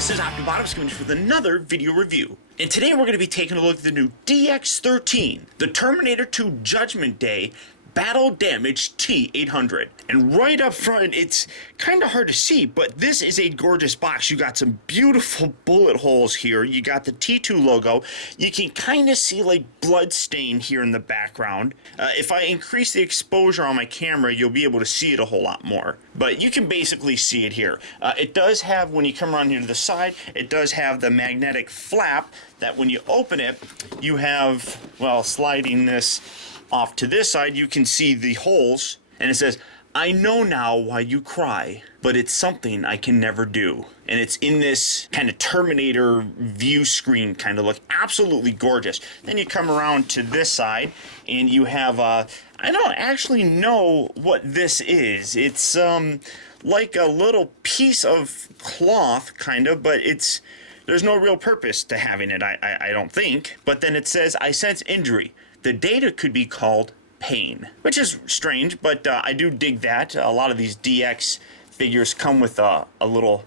this is optibotimus coming with another video review. And today we're going to be taking a look at the new DX-13, the Terminator 2 Judgment Day Battle Damage T-800. And right up front, it's kind of hard to see, but this is a gorgeous box. You got some beautiful bullet holes here. You got the T2 logo. You can kind of see like blood stain here in the background. If I increase the exposure on my camera, you'll be able to see it a whole lot more. But you can basically see it here. It does have, when you come around here to the side, it does have the magnetic flap that when you open it, you have, well, sliding this off to this side, you can see the holes, and it says, "I know now why you cry, but it's something I can never do." And it's in this kind of Terminator view screen kind of look. Absolutely gorgeous. Then you come around to this side, and you have, I don't actually know what this is. It's like a little piece of cloth, kind of, but there's no real purpose to having it, I don't think. But then it says, "I sense injury. The data could be called pain," which is strange, but I do dig that. A lot of these DX figures come with a little,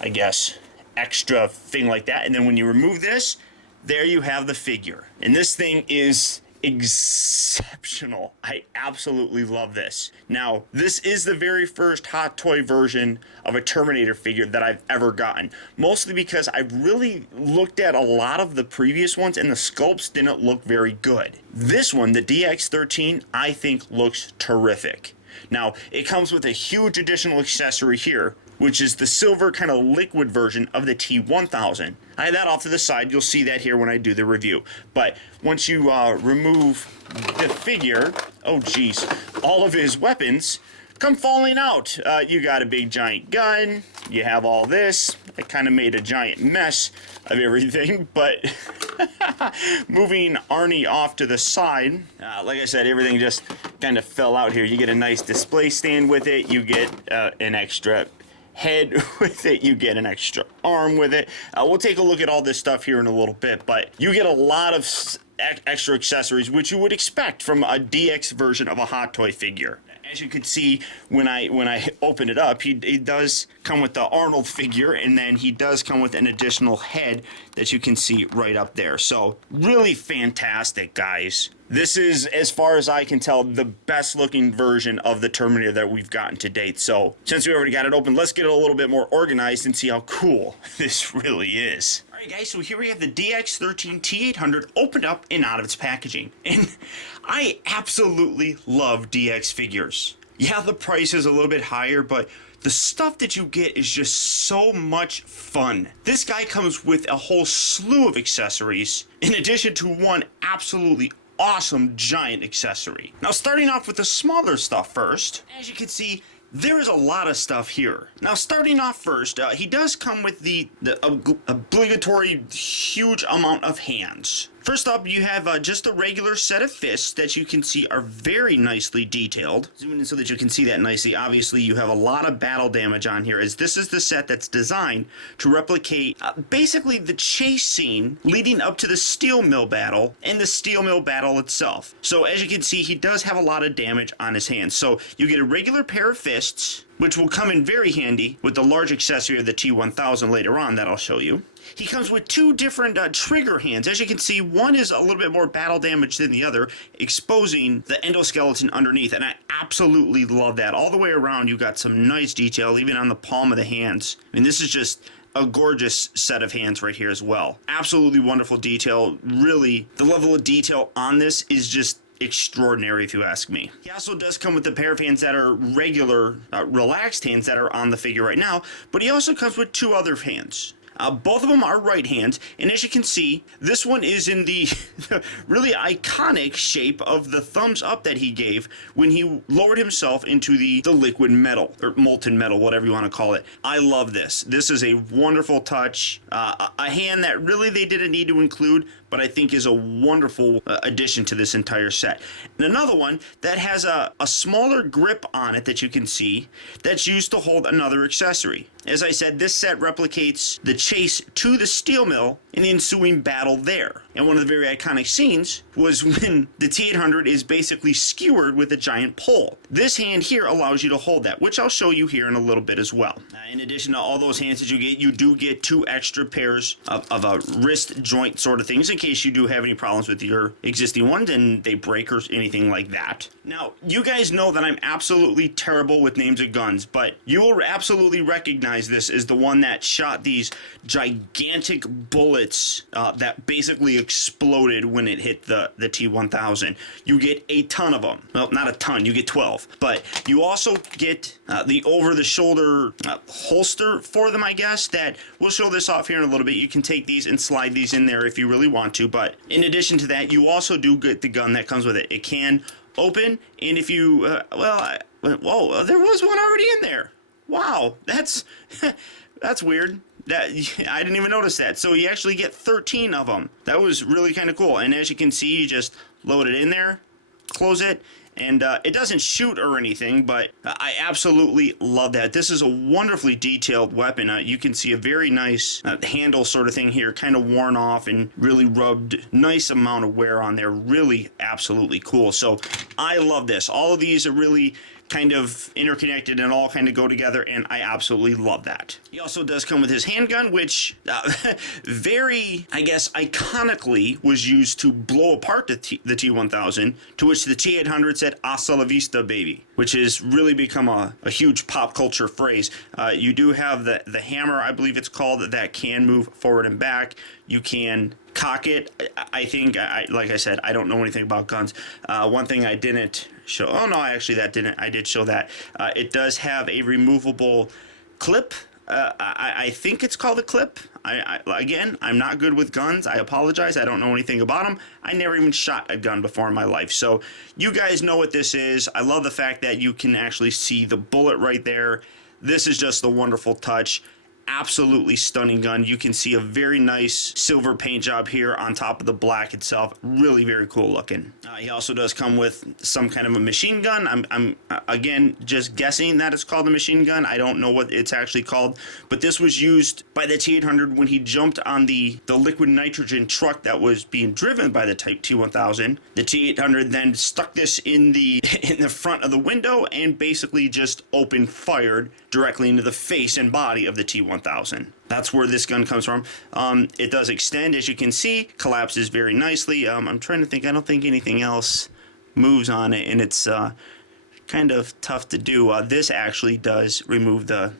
I guess, extra thing like that. And then when you remove this, there you have the figure. And this thing is exceptional. I absolutely love this. Now, this is the very first hot toy version of a Terminator figure that I've ever gotten. Mostly because I've really looked at a lot of the previous ones and the sculpts didn't look very good. This one, the DX-13, I think looks terrific. Now, it comes with a huge additional accessory here, which is the silver kind of liquid version of the T-1000. I have that off to the side. You'll see that here when I do the review. But once you remove the figure, oh geez, all of his weapons come falling out. You got a big giant gun. You have all this. I kind of made a giant mess of everything, but moving Arnie off to the side, like I said, everything just kind of fell out here. You get a nice display stand with it. You get an extra head with it, you get an extra arm with it. We'll take a look at all this stuff here in a little bit, but you get a lot of extra accessories, which you would expect from a DX version of a hot toy figure. As you can see, when I open it up, he does come with the Arnold figure, and then he does come with an additional head that you can see right up there. So really fantastic, guys. This is, as far as I can tell, the best looking version of the Terminator that we've gotten to date. So since we already got it open, let's get it a little bit more organized and see how cool this really is. Alright guys, so here we have the DX-13 T-800 opened up and out of its packaging. And I absolutely love DX figures. Yeah, the price is a little bit higher, but the stuff that you get is just so much fun. This guy comes with a whole slew of accessories, in addition to one absolutely awesome giant accessory. Now, starting off with the smaller stuff first, as you can see, there is a lot of stuff here. Now, starting off first, he does come with the obligatory huge amount of hands. First up, you have just a regular set of fists that you can see are very nicely detailed. Zoom in so that you can see that nicely. Obviously, you have a lot of battle damage on here, as this is the set that's designed to replicate basically the chase scene leading up to the steel mill battle and the steel mill battle itself. So as you can see, he does have a lot of damage on his hands. So you get a regular pair of fists, which will come in very handy with the large accessory of the T-1000 later on that I'll show you. He comes with two different trigger hands. As you can see, one is a little bit more battle damage than the other, exposing the endoskeleton underneath, and I absolutely love that. All the way around, you got some nice detail, even on the palm of the hands. I mean, this is just a gorgeous set of hands right here as well. Absolutely wonderful detail. Really, the level of detail on this is just extraordinary, if you ask me. He also does come with a pair of hands that are regular, relaxed hands that are on the figure right now, but he also comes with two other hands. Both of them are right hands, and as you can see, this one is in the really iconic shape of the thumbs up that he gave when he lowered himself into the liquid metal, or molten metal, whatever you want to call it. I love this. This is a wonderful touch, a hand that really they didn't need to include, but I think is a wonderful addition to this entire set. And another one that has a smaller grip on it that you can see that's used to hold another accessory. As I said, this set replicates the chase to the steel mill and the ensuing battle there. And one of the very iconic scenes was when the T-800 is basically skewered with a giant pole. This hand here allows you to hold that, which I'll show you here in a little bit as well. In addition to all those hands that you do get 2 extra pairs of a wrist joint sort of things in case you do have any problems with your existing ones and they break or anything like that. Now, you guys know that I'm absolutely terrible with names of guns, but you will absolutely recognize this as the one that shot these gigantic bullets that basically exploded when it hit the T-1000. You get a ton of them. Well, not a ton, you get 12. But you also get the over-the-shoulder holster for them, I guess, that we'll show this off here in a little bit. You can take these and slide these in there if you really want to, but in addition to that, you also do get the gun that comes with it. It can open, and if you, whoa, there was one already in there. Wow, that's weird. I didn't even notice that. So you actually get 13 of them. That was really kind of cool. And as you can see, you just load it in there, close it, and it doesn't shoot or anything, but I absolutely love that. This is a wonderfully detailed weapon. You can see a very nice handle sort of thing here, kind of worn off and really rubbed. Nice amount of wear on there. Really absolutely cool. So I love this. All of these are really kind of interconnected and all kind of go together, and I absolutely love that. He also does come with his handgun, which very, I guess, iconically was used to blow apart the T-1000, to which the T-800 said, "Hasta la vista, baby," which has really become a huge pop culture phrase. You do have the hammer, I believe it's called, that can move forward and back. You can cock it. I think, like I said, I don't know anything about guns. One thing I didn't show, oh no, actually I did show that. It does have a removable clip. I think it's called a clip. Again, I'm not good with guns. I apologize. I don't know anything about them. I never even shot a gun before in my life. So you guys know what this is. I love the fact that you can actually see the bullet right there. This is just a wonderful touch. Absolutely stunning gun. You can see a very nice silver paint job here on top of the black itself. Really very cool looking. He also does come with some kind of a machine gun. I'm again just guessing that it's called a machine gun. I don't know what it's actually called, but this was used by the T-800 when he jumped on the liquid nitrogen truck that was being driven by the Type T-1000. The T-800 then stuck this in the front of the window and basically just open fired directly into the face and body of the T-1000. That's where this gun comes from. It does extend, as you can see, collapses very nicely. I'm trying to think, I don't think anything else moves on it, and it's kind of tough to do. This actually does remove the,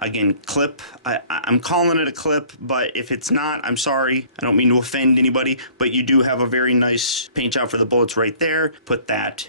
again, clip. I'm calling it a clip, but if it's not, I'm sorry. I don't mean to offend anybody, but you do have a very nice paint job for the bullets right there. Put that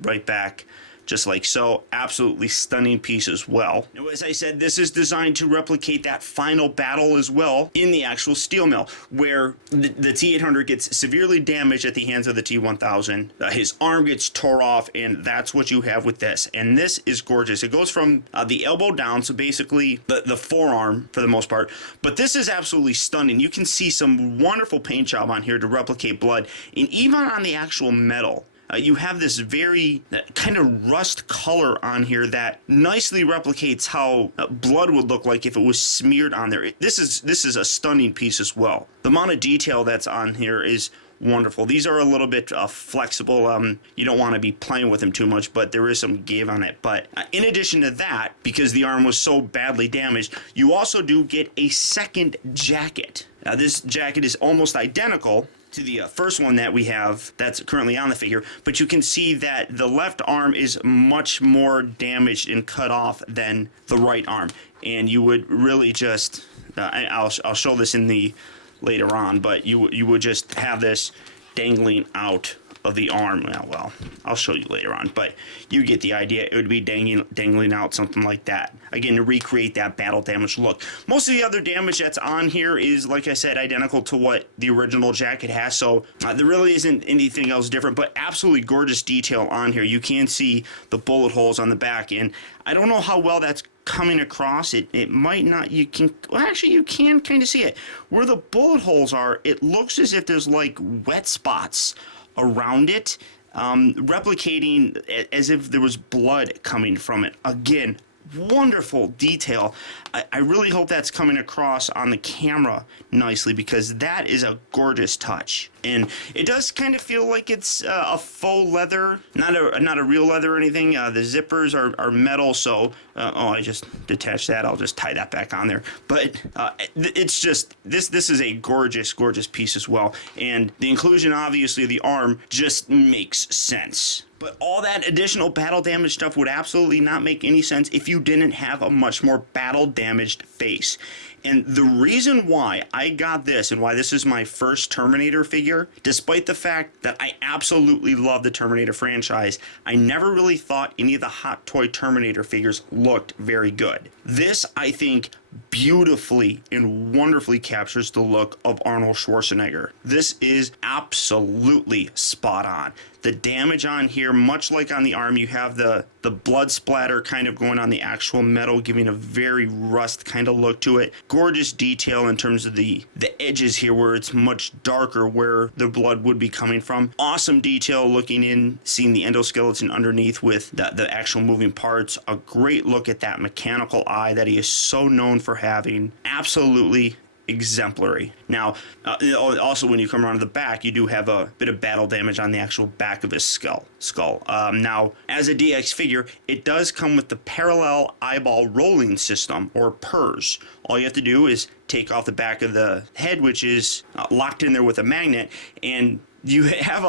right back, just like so. Absolutely stunning piece as well. Now, as I said, this is designed to replicate that final battle as well in the actual steel mill, where the T-800 gets severely damaged at the hands of the T-1000. His arm gets tore off, and that's what you have with this. And this is gorgeous. It goes from the elbow down, so basically the forearm for the most part. But this is absolutely stunning. You can see some wonderful paint job on here to replicate blood, and even on the actual metal. You have this very kind of rust color on here that nicely replicates how blood would look like if it was smeared on there. This is a stunning piece as well. The amount of detail that's on here is wonderful. These are a little bit flexible. You don't want to be playing with them too much, but there is some give on it. But in addition to that, because the arm was so badly damaged, you also do get a second jacket. Now, this jacket is almost identical to the first one that we have that's currently on the figure, but you can see that the left arm is much more damaged and cut off than the right arm, and you would really just I'll show this in the later on, but you would just have this dangling out of the arm. Well, I'll show you later on, but you get the idea. It would be dangling out, something like that. Again, to recreate that battle damage look. Most of the other damage that's on here is, like I said, identical to what the original jacket has, so there really isn't anything else different, but absolutely gorgeous detail on here. You can see the bullet holes on the back, and I don't know how well that's coming across. It might not. You can, well, actually you can kind of see it. Where the bullet holes are, it looks as if there's like wet spots around it, replicating as if there was blood coming from it. Again, wonderful detail. I really hope that's coming across on the camera nicely, because that is a gorgeous touch. And it does kind of feel like it's a faux leather, not a real leather or anything. The zippers are metal, so I just detached that. I'll just tie that back on there. But it's just this is a gorgeous piece as well. And the inclusion, obviously, of the arm just makes sense. But all that additional battle damage stuff would absolutely not make any sense if you didn't have a much more battle damaged face. And the reason why I got this and why this is my first Terminator figure, despite the fact that I absolutely love the Terminator franchise, I never really thought any of the Hot Toy Terminator figures looked very good. This, I think, beautifully and wonderfully captures the look of Arnold Schwarzenegger. This is absolutely spot on. The damage on here, much like on the arm, you have the blood splatter kind of going on the actual metal, giving a very rust kind of look to it. Gorgeous detail in terms of the edges here where it's much darker where the blood would be coming from. Awesome detail looking in, seeing the endoskeleton underneath with the actual moving parts. A great look at that mechanical eye that he is so known for having. Absolutely exemplary. Now, also when you come around to the back, you do have a bit of battle damage on the actual back of his skull. Now, as a DX figure, it does come with the parallel eyeball rolling system, or PERS. All you have to do is take off the back of the head, which is locked in there with a magnet, and you have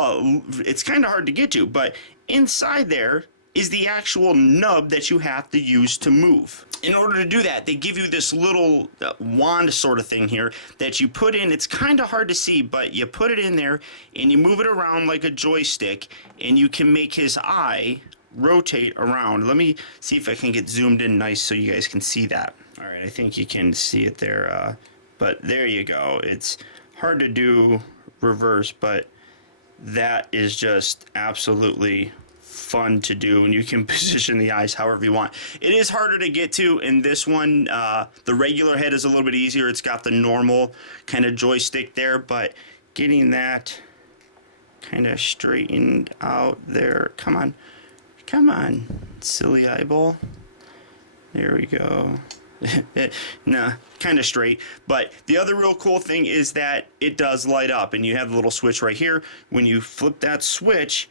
it's kind of hard to get to, but inside there is the actual nub that you have to use to move. In order to do that, they give you this little wand sort of thing here that you put in. It's kind of hard to see, but you put it in there and you move it around like a joystick, and you can make his eye rotate around. Let me see if I can get zoomed in nice so you guys can see that. All right, I think you can see it there, but there you go. It's hard to do reverse, but that is just absolutely fun to do, and you can position the eyes however you want. It is harder to get to in this one. The regular head is a little bit easier. It's got the normal kind of joystick there, but getting that kind of straightened out there. Come on, silly eyeball. There we go. Nah, kind of straight. But the other real cool thing is that it does light up, and you have the little switch right here. When you flip that switch,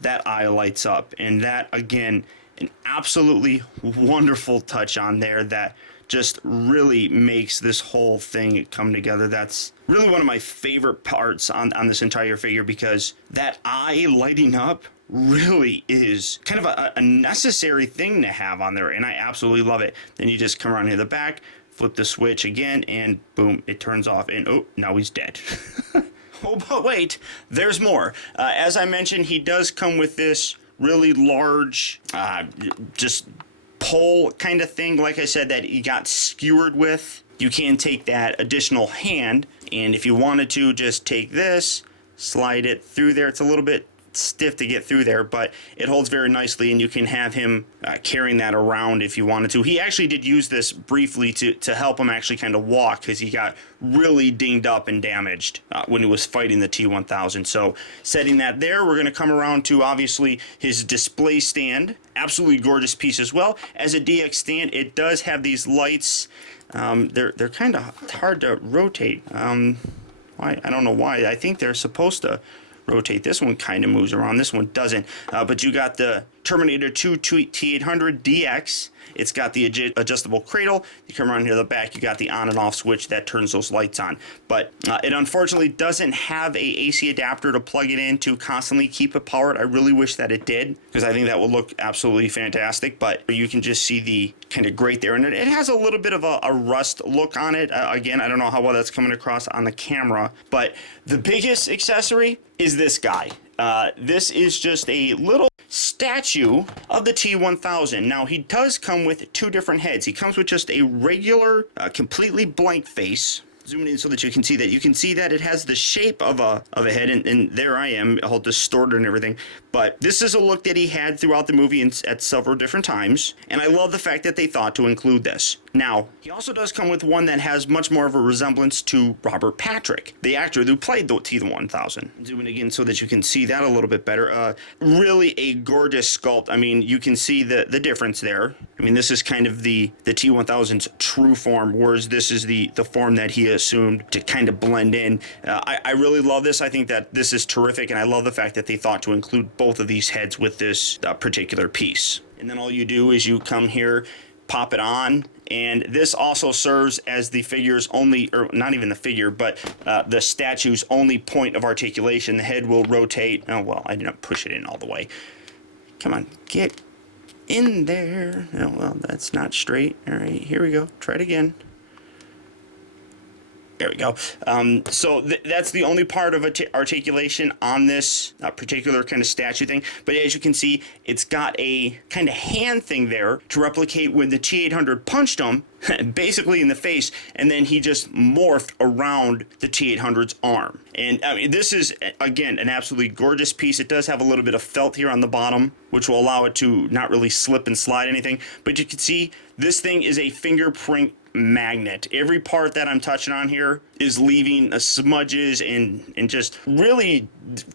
that eye lights up, and that, again, an absolutely wonderful touch on there that just really makes this whole thing come together. That's really one of my favorite parts on this entire figure, because that eye lighting up really is kind of a necessary thing to have on there, and I absolutely love it. Then you just come around here to the back, flip the switch again, and boom, it turns off, and oh, now he's dead. Oh, but wait, there's more. As I mentioned, he does come with this really large, just pole kind of thing, like I said, that he got skewered with. You can take that additional hand, and if you wanted to, just take this, slide it through there. It's a little bit stiff to get through there, but it holds very nicely, and you can have him carrying that around if you wanted to. He actually did use this briefly to help him actually kind of walk, because he got really dinged up and damaged when he was fighting the T-1000. So setting that there, we're going to come around to obviously his display stand. Absolutely gorgeous piece as well. As a DX stand, it does have these lights. They're kind of hard to rotate. Why? I don't know why. I think they're supposed to rotate. This one kind of moves around. This one doesn't. But you got the Terminator 2 T-800 DX. It's got the adjustable cradle. You come around here to the back, you got the on and off switch that turns those lights on. But it unfortunately doesn't have a AC adapter to plug it in to constantly keep it powered. I really wish that it did, because I think that would look absolutely fantastic. But you can just see the kind of grate there. And it has a little bit of a rust look on it. Again, I don't know how well that's coming across on the camera. But the biggest accessory is this guy. This is just a little statue of the T-1000. Now, he does come with two different heads. He comes with just a regular, completely blank face. Zoom in so that you can see that. You can see that it has the shape of a head, and there I am, all distorted and everything. But this is a look that he had throughout the movie at several different times, and I love the fact that they thought to include this. Now, he also does come with one that has much more of a resemblance to Robert Patrick, the actor who played the T-1000. Zoom in again so that you can see that a little bit better. Really a gorgeous sculpt. I mean, you can see the difference there. I mean, this is kind of the T-1000's true form, whereas this is the form that he assumed to kind of blend in. I really love this. I think that this is terrific, and I love the fact that they thought to include both of these heads with this particular piece. And then all you do is you come here, pop it on, and this also serves as the figure's only, or not even the figure, but the statue's only point of articulation. The head will rotate. Oh, well, I didn't push it in all the way. Come on, get in there. Oh, well, that's not straight. All right, here we go. Try it again. There we go. So that's the only part of articulation on this particular kind of statue thing. But as you can see, it's got a kind of hand thing there to replicate when the T-800 punched him, basically in the face, and then he just morphed around the T-800's arm. And I mean, this is, again, an absolutely gorgeous piece. It does have a little bit of felt here on the bottom, which will allow it to not really slip and slide anything. But you can see this thing is a fingerprint magnet. Every part that I'm touching on here is leaving smudges and just really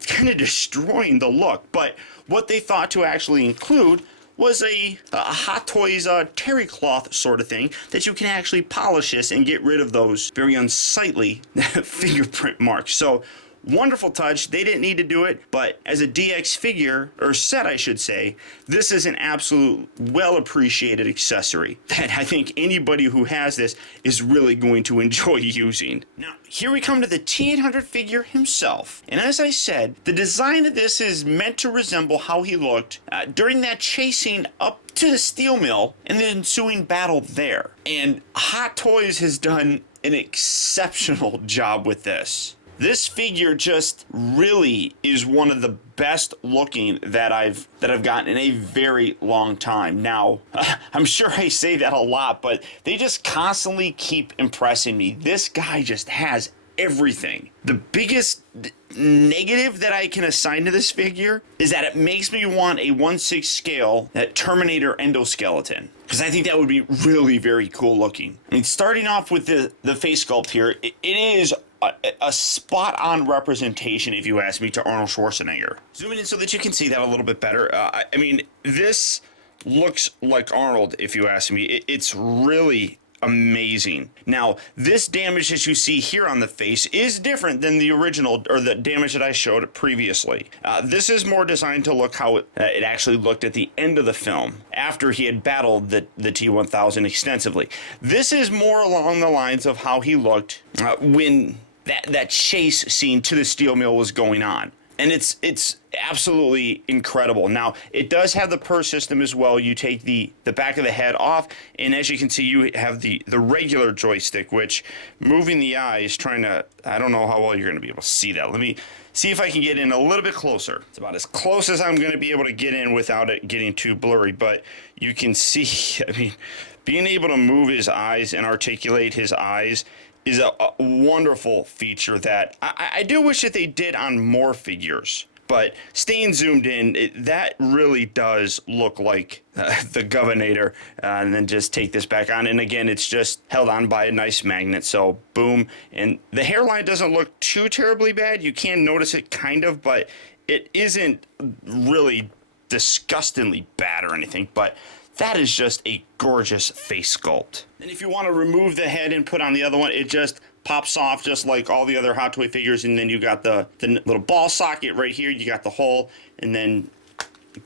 kind of destroying the look. But what they thought to actually include was a Hot Toys terry cloth sort of thing that you can actually polish this and get rid of those very unsightly fingerprint marks. So wonderful touch. They didn't need to do it, but as a DX figure, or set I should say, this is an absolute well appreciated accessory that I think anybody who has this is really going to enjoy using. Now, here we come to the T-800 figure himself. And as I said, the design of this is meant to resemble how he looked during that chasing up to the steel mill and the ensuing battle there. And Hot Toys has done an exceptional job with this. This figure just really is one of the best looking that I've gotten in a very long time. Now, I'm sure I say that a lot, but they just constantly keep impressing me. This guy just has everything. The biggest negative that I can assign to this figure is that it makes me want a 1/6 scale that Terminator endoskeleton, because I think that would be really very cool looking. I mean, starting off with the face sculpt here, it is a spot-on representation, if you ask me, to Arnold Schwarzenegger. Zooming in so that you can see that a little bit better. I mean, this looks like Arnold, if you ask me. It's really amazing. Now, this damage that you see here on the face is different than the original, or the damage that I showed previously. This is more designed to look how it actually looked at the end of the film, after he had battled the T-1000 extensively. This is more along the lines of how he looked when that chase scene to the steel mill was going on. And it's absolutely incredible. Now, it does have the PER system as well. You take the back of the head off, and as you can see, you have the regular joystick, which moving the eye is trying to, I don't know how well you're going to be able to see that. Let me see if I can get in a little bit closer. It's about as close as I'm going to be able to get in without it getting too blurry, but you can see, I mean, being able to move his eyes and articulate his eyes is a wonderful feature that I do wish that they did on more figures. But staying zoomed in, that really does look like the Governator. And then just take this back on. And again, it's just held on by a nice magnet. So boom. And the hairline doesn't look too terribly bad. You can notice it kind of, but it isn't really disgustingly bad or anything. But that is just a gorgeous face sculpt. And if you want to remove the head and put on the other one, it just pops off just like all the other Hot Toy figures. And then you got the little ball socket right here. You got the hole, and then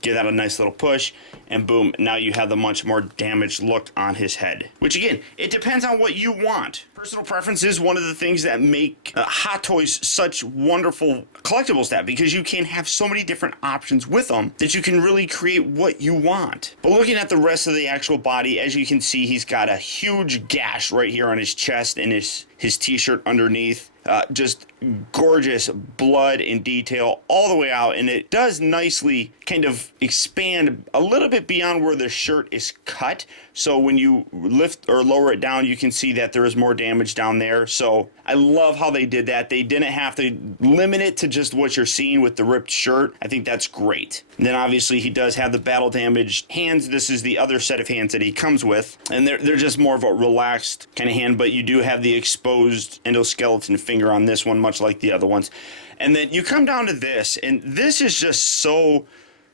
give that a nice little push, and boom, now you have the much more damaged look on his head. Which again, it depends on what you want. Personal preference is one of the things that make Hot Toys such wonderful collectibles, that because you can have so many different options with them that you can really create what you want. But looking at the rest of the actual body, as you can see, he's got a huge gash right here on his chest and his t-shirt underneath. Just gorgeous blood in detail all the way out, and it does nicely kind of expand a little bit beyond where the shirt is cut. So when you lift or lower it down, you can see that there is more damage damage down there. So I love how they did that. They didn't have to limit it to just what you're seeing with the ripped shirt. I think that's great. And then obviously he does have the battle damaged hands. This is the other set of hands that he comes with, and they're just more of a relaxed kind of hand, but you do have the exposed endoskeleton finger on this one, much like the other ones. And then you come down to this, and this is just so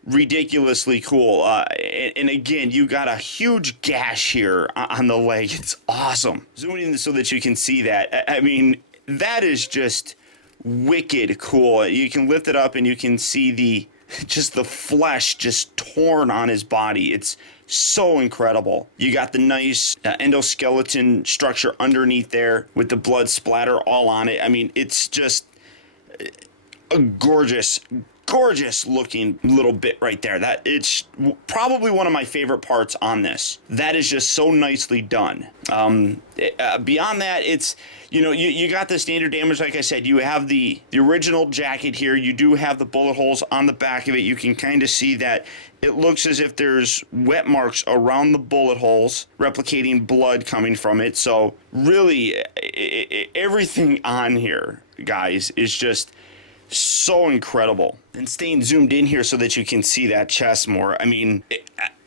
ridiculously cool. And again, you got a huge gash here on the leg. It's awesome. Zooming in so that you can see that. I mean, that is just wicked cool. You can lift it up and you can see the flesh just torn on his body. It's so incredible. You got the nice endoskeleton structure underneath there with the blood splatter all on it. I mean, it's just a gorgeous looking little bit right there. That it's probably one of my favorite parts on this. That is just so nicely done. Beyond that, it's, you know, you got the standard damage. Like I said, you have the original jacket here. You do have the bullet holes on the back of it. You can kind of see that it looks as if there's wet marks around the bullet holes, replicating blood coming from it. So really, everything on here, guys, is just so incredible. And staying zoomed in here so that you can see that chest more. I mean,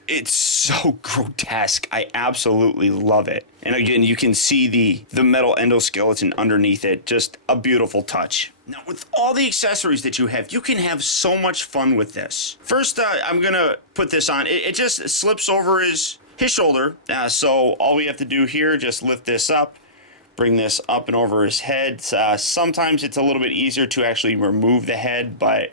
it's so grotesque. I absolutely love it. And again, you can see the metal endoskeleton underneath it. Just a beautiful touch. Now, with all the accessories that you have, you can have so much fun with this. First, I'm gonna put this on. It just slips over his shoulder. So all we have to do here, just lift this up, bring this up and over his head. Sometimes it's a little bit easier to actually remove the head, but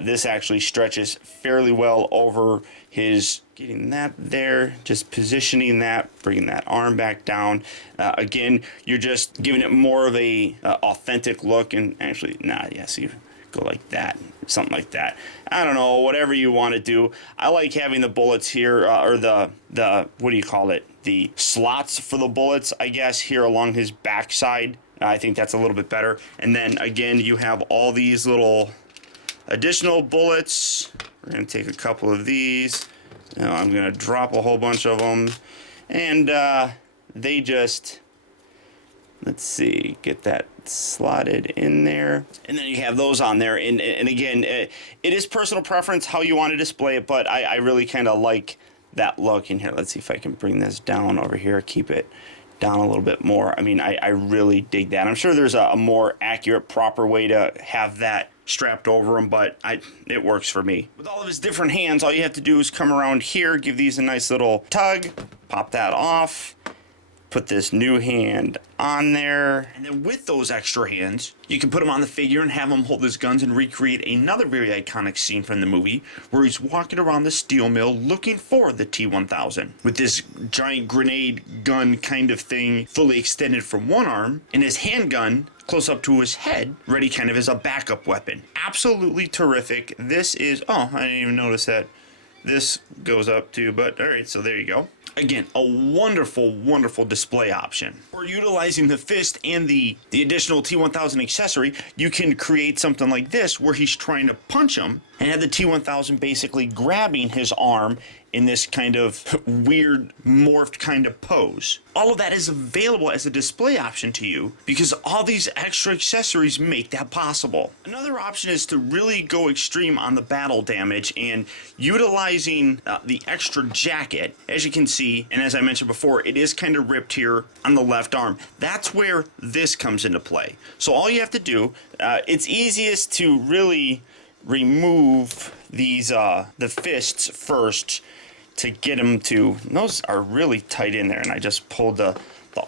this actually stretches fairly well over his, getting that there, just positioning that, bringing that arm back down. Again, you're just giving it more of a authentic look, and actually, see, go like that, something like that. I don't know, whatever you want to do. I like having the bullets here, or the what do you call it? The slots for the bullets, I guess, here along his backside. I think that's a little bit better. And then again, you have all these little additional bullets. We're gonna take a couple of these. Now I'm gonna drop a whole bunch of them, and they just, let's see, get that slotted in there, and then you have those on there. And again, it is personal preference how you want to display it, but I really kind of like that look in here. Let's see if I can bring this down over here, keep it down a little bit more. I mean, I really dig that. I'm sure there's a more accurate, proper way to have that strapped over him, but it works for me. With all of his different hands, all you have to do is come around here, give these a nice little tug, pop that off, put this new hand on there, and then with those extra hands, you can put him on the figure and have him hold his guns and recreate another very iconic scene from the movie where he's walking around the steel mill looking for the T-1000 with this giant grenade gun kind of thing fully extended from one arm, and his handgun close up to his head, ready kind of as a backup weapon. Absolutely terrific. This is, oh, I didn't even notice that this goes up too, but all right, so there you go. Again, a wonderful display option. For utilizing the fist and the additional T-1000 accessory, you can create something like this where he's trying to punch him and have the T-1000 basically grabbing his arm in this kind of weird morphed kind of pose. All of that is available as a display option to you because all these extra accessories make that possible. Another option is to really go extreme on the battle damage and utilizing the extra jacket. As you can see, and as I mentioned before, it is kind of ripped here on the left arm. That's where this comes into play. So all you have to do, it's easiest to really remove these the fists first to get them to, those are really tight in there, and I just pulled the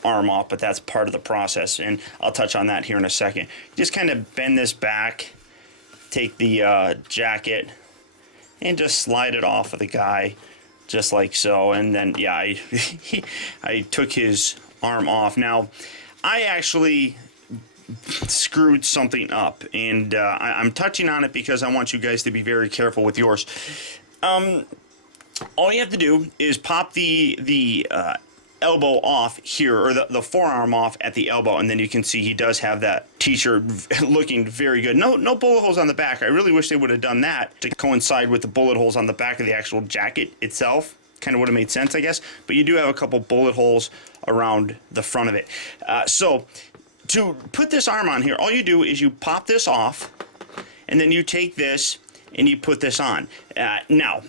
arm off, but that's part of the process, and I'll touch on that here in a second. Just kind of bend this back, take the jacket, and just slide it off of the guy, just like so, and then, yeah, I took his arm off. Now, I actually screwed something up, and I'm touching on it because I want you guys to be very careful with yours. All you have to do is pop the elbow off here, or the forearm off at the elbow, and then you can see he does have that t-shirt looking very good. No bullet holes on the back. I really wish they would have done that to coincide with the bullet holes on the back of the actual jacket itself. kind of would have made sense, I guess. But you do have a couple bullet holes around the front of it. So to put this arm on here, all you do is you pop this off, and then you take this and you put this on. Now,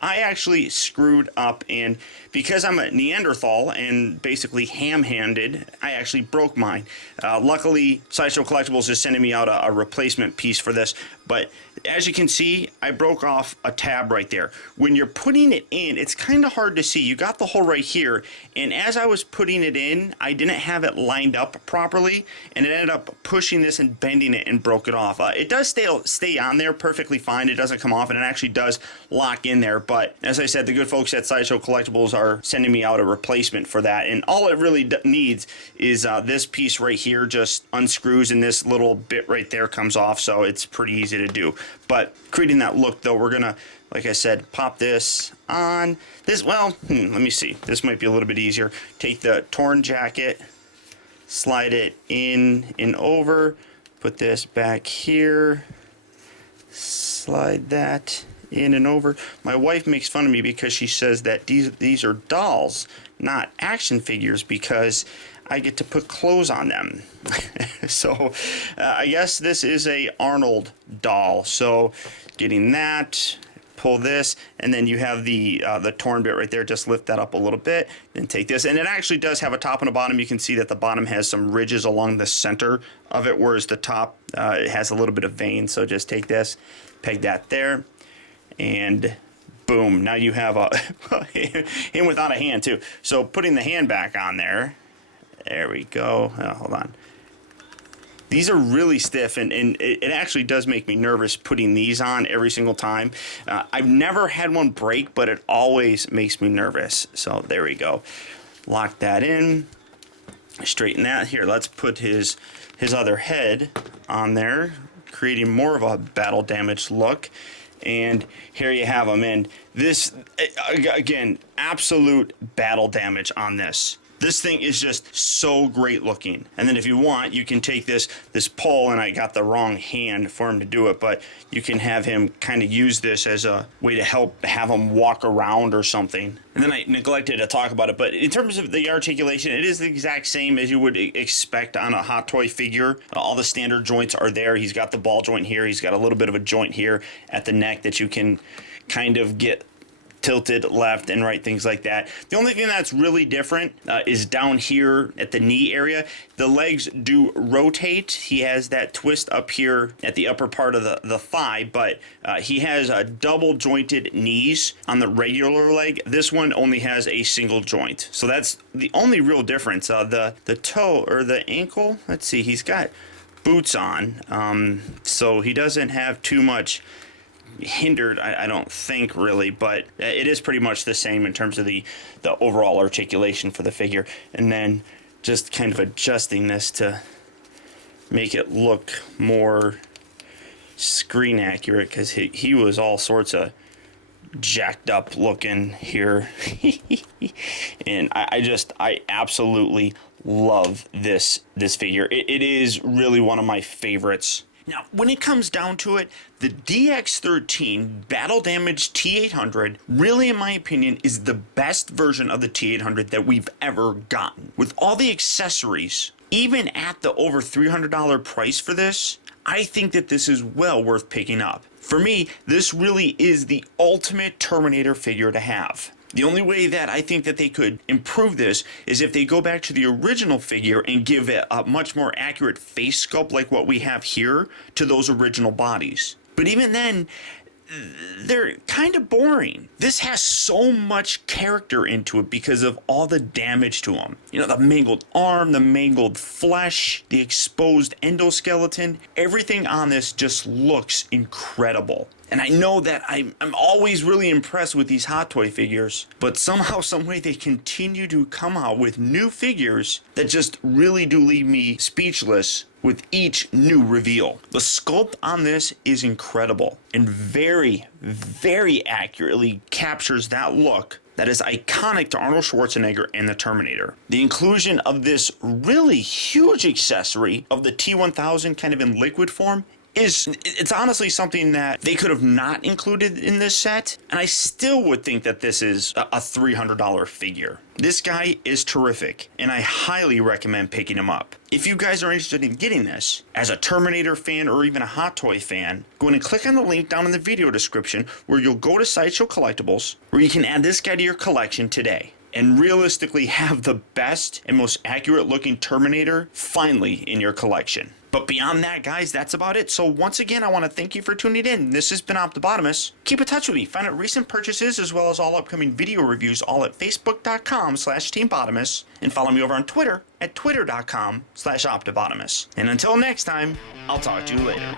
I actually screwed up, and because I'm a Neanderthal and basically ham-handed, I actually broke mine. Luckily, Sideshow Collectibles is sending me out a replacement piece for this, but as you can see, I broke off a tab right there. When you're putting it in, it's kind of hard to see. You got the hole right here, and as I was putting it in, I didn't have it lined up properly, and it ended up pushing this and bending it and broke it off. It does stay on there perfectly fine. It doesn't come off, and it actually does lock in there, but as I said, the good folks at Sideshow Collectibles are sending me out a replacement for that, and all it really needs is this piece right here just unscrews, and this little bit right there comes off, so it's pretty easy to do. But creating that look, though, we're gonna, like I said, pop this on. This, well, let me see. This might be a little bit easier. Take the torn jacket, slide it in and over, put this back here, slide that in and over. My wife makes fun of me because she says that these are dolls, not action figures, because I get to put clothes on them. So I guess this is a Arnold doll. So getting that, pull this, and then you have the torn bit right there. Just lift that up a little bit, then take this, and it actually does have a top and a bottom. You can see that the bottom has some ridges along the center of it, whereas the top it has a little bit of vein. So just take this, peg that there, and boom, now you have a him without a hand too. So putting the hand back on there, there we go. Oh, hold on. These are really stiff, and it actually does make me nervous putting these on every single time. I've never had one break, but it always makes me nervous. So there we go. Lock that in, straighten that. Here, let's put his other head on there, creating more of a battle damaged look. And here you have them. And this, again, absolute battle damage on this. This thing is just so great looking. And then if you want, you can take this pole, and I got the wrong hand for him to do it, but you can have him kind of use this as a way to help have him walk around or something. And then I neglected to talk about it, but in terms of the articulation, it is the exact same as you would expect on a Hot Toy figure. All the standard joints are there. He's got the ball joint here. He's got a little bit of a joint here at the neck that you can kind of get tilted left and right, things like that. The only thing that's really different is down here at the knee area. The legs do rotate. He has that twist up here at the upper part of the thigh, but he has double jointed knees on the regular leg. This one only has a single joint. So that's the only real difference. The toe or the ankle, let's see, he's got boots on, so he doesn't have too much hindered, I don't think, really, but it is pretty much the same in terms of the overall articulation for the figure. And then just kind of adjusting this to make it look more screen accurate, because he was all sorts of jacked up looking here. And I absolutely love this figure. It is really one of my favorites. Now, when it comes down to it, the DX-13 Battle Damage T-800 really, in my opinion, is the best version of the T-800 that we've ever gotten. With all the accessories, even at the over $300 price for this, I think that this is well worth picking up. For me, this really is the ultimate Terminator figure to have. The only way that I think that they could improve this is if they go back to the original figure and give it a much more accurate face sculpt like what we have here to those original bodies. But even then, they're kind of boring. This has so much character into it because of all the damage to him. You know, the mangled arm, the mangled flesh, the exposed endoskeleton. Everything on this just looks incredible. And I know that I'm always really impressed with these Hot Toy figures, but somehow, someway, they continue to come out with new figures that just really do leave me speechless with each new reveal. The sculpt on this is incredible and very, very accurately captures that look that is iconic to Arnold Schwarzenegger and the Terminator. The inclusion of this really huge accessory of the T-1000 kind of in liquid form it's honestly something that they could have not included in this set, and I still would think that this is a $300 figure. This guy is terrific, and I highly recommend picking him up. If you guys are interested in getting this, as a Terminator fan or even a Hot Toy fan, go ahead and click on the link down in the video description where you'll go to Sideshow Collectibles, where you can add this guy to your collection today, and realistically have the best and most accurate looking Terminator finally in your collection. But beyond that, guys, that's about it. So once again, I want to thank you for tuning in. This has been Optibotimus. Keep in touch with me. Find out recent purchases as well as all upcoming video reviews all at facebook.com/teambotimus, and follow me over on Twitter at twitter.com/optibotimus. And until next time, I'll talk to you later.